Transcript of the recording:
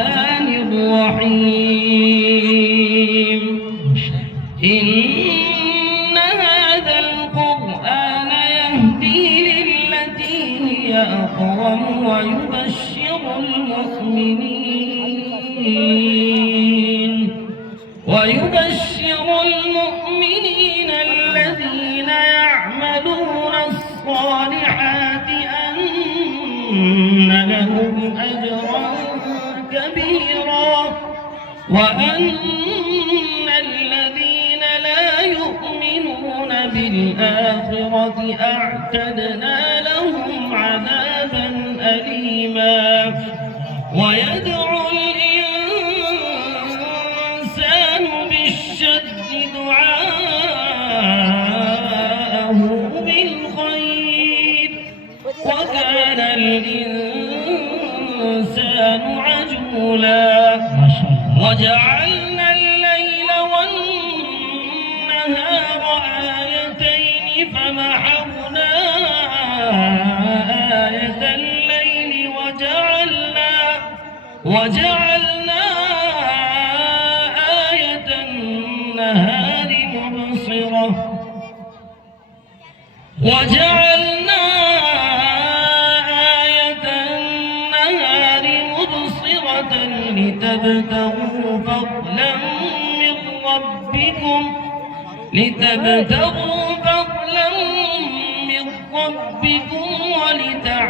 الرحمن الرحيم إن هذا القرآن يهدي للتي هي أقوم ويبشر المؤمنين الذين يعملون الصالحات أن لهم أجرا كبيرا وأن الذين لا يؤمنون بالآخرة أعتدنا لهم عذابا أليما ويدعو الإنسان بالشر دعاءه بالخير وكان الإنسان عجولا وجعلنا الليل والنهار آيتين فمحونا آية الليل وجعلنا آية النهار مبصرة لتبتغوا فضلا من ربكم ولتعلموا